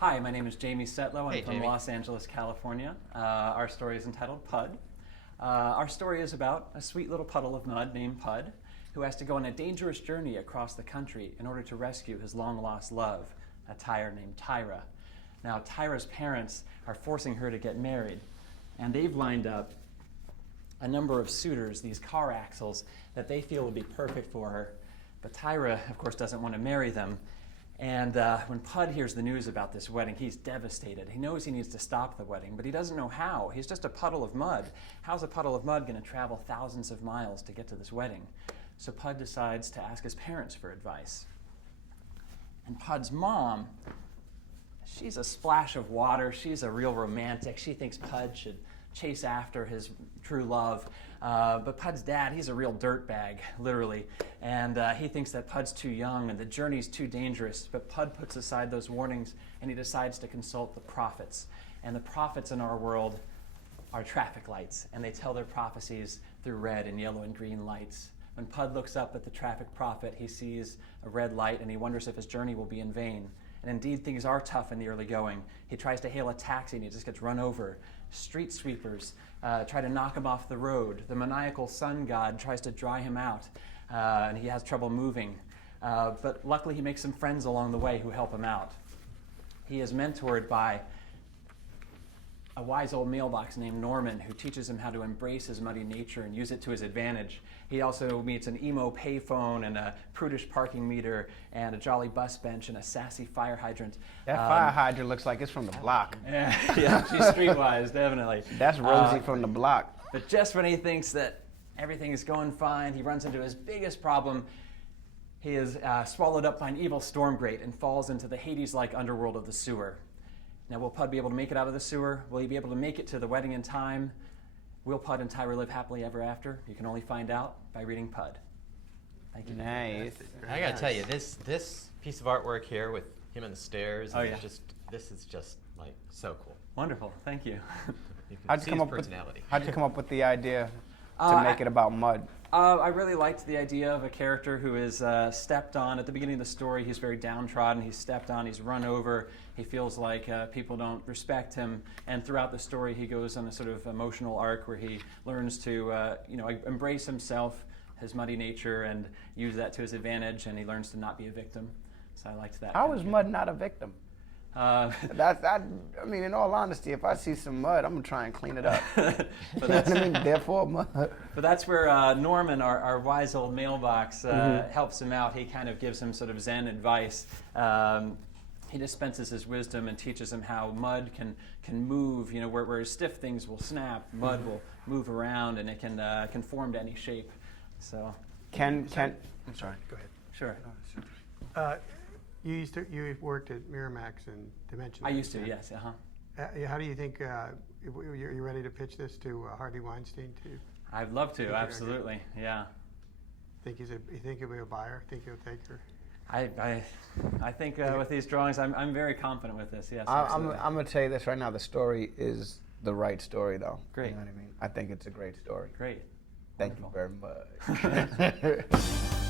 Hi, my name is Jamie Settlow. Hey, I'm from Jamie. Los Angeles, California. Our story is entitled Pudd. Our story is about a sweet little puddle of mud named Pudd, who has to go on a dangerous journey across the country in order to rescue his long-lost love, a tire named Tyra. Now, Tyra's parents are forcing her to get married, and they've lined up a number of suitors, these car axles, that they feel would be perfect for her. But Tyra, of course, doesn't want to marry them. And when Pudd hears the news about this wedding, he's devastated. He knows he needs to stop the wedding, but he doesn't know how. He's just a puddle of mud. How's a puddle of mud going to travel thousands of miles to get to this wedding? So Pudd decides to ask his parents for advice. And Pudd's mom, she's a splash of water. She's a real romantic. She thinks Pudd should chase after his true love. But Pudd's dad, he's a real dirtbag, literally. And he thinks that Pudd's too young and the journey's too dangerous. But Pudd puts aside those warnings and he decides to consult the prophets. And the prophets in our world are traffic lights. And they tell their prophecies through red and yellow and green lights. When Pudd looks up at the traffic prophet, he sees a red light and he wonders if his journey will be in vain. And indeed, things are tough in the early going. He tries to hail a taxi and he just gets run over. Street sweepers try to knock him off the road. The maniacal sun god tries to dry him out, and he has trouble moving. But luckily, he makes some friends along the way who help him out. He is mentored by a wise old mailbox named Norman, who teaches him how to embrace his muddy nature and use it to his advantage. He also meets an emo payphone and a prudish parking meter and a jolly bus bench and a sassy fire hydrant. That fire hydrant looks like it's from the block. Yeah, she's streetwise, definitely. That's Rosie from the block. But just when he thinks that everything is going fine, he runs into his biggest problem. He is swallowed up by an evil storm grate and falls into the Hades-like underworld of the sewer. Now, will Pudd be able to make it out of the sewer? Will he be able to make it to the wedding in time? Will Pudd and Tyra live happily ever after? You can only find out by reading Pudd. Thank you. Nice. I gotta tell you, this piece of artwork here with him on the stairs, Oh, yeah. this is just like so cool. Wonderful. Thank you. You can How'd you see come his up with personality. How'd you come up with the idea to make it about mud? I really liked the idea of a character who is stepped on. At the beginning of the story, he's very downtrodden. He's stepped on. He's run over. He feels like people don't respect him. And throughout the story, he goes on a sort of emotional arc where he learns to, embrace himself, his muddy nature, and use that to his advantage. And he learns to not be a victim. So I liked that. How is mud not a victim? I mean, in all honesty, if I see some mud, I'm gonna try and clean it up. But that's, Therefore, mud. But that's where Norman, our wise old mailbox, helps him out. He kind of gives him sort of Zen advice. He dispenses his wisdom and teaches him how mud can move. You know, where stiff things will snap, mud will move around, and it can conform to any shape. So. I'm sorry. Go ahead. Sure. You worked at Miramax and Dimension. I used to, yes. How do you think you're ready to pitch this to Harvey Weinstein too? I'd love to. Absolutely. Yeah. You think he'll be a buyer? Think he'll take her? I think with these drawings, I'm very confident with this. Yes. I'm gonna tell you this right now. The story is the right story, though. Great. You know what I mean? I think it's a great story. Great. Thank Wonderful. you very much.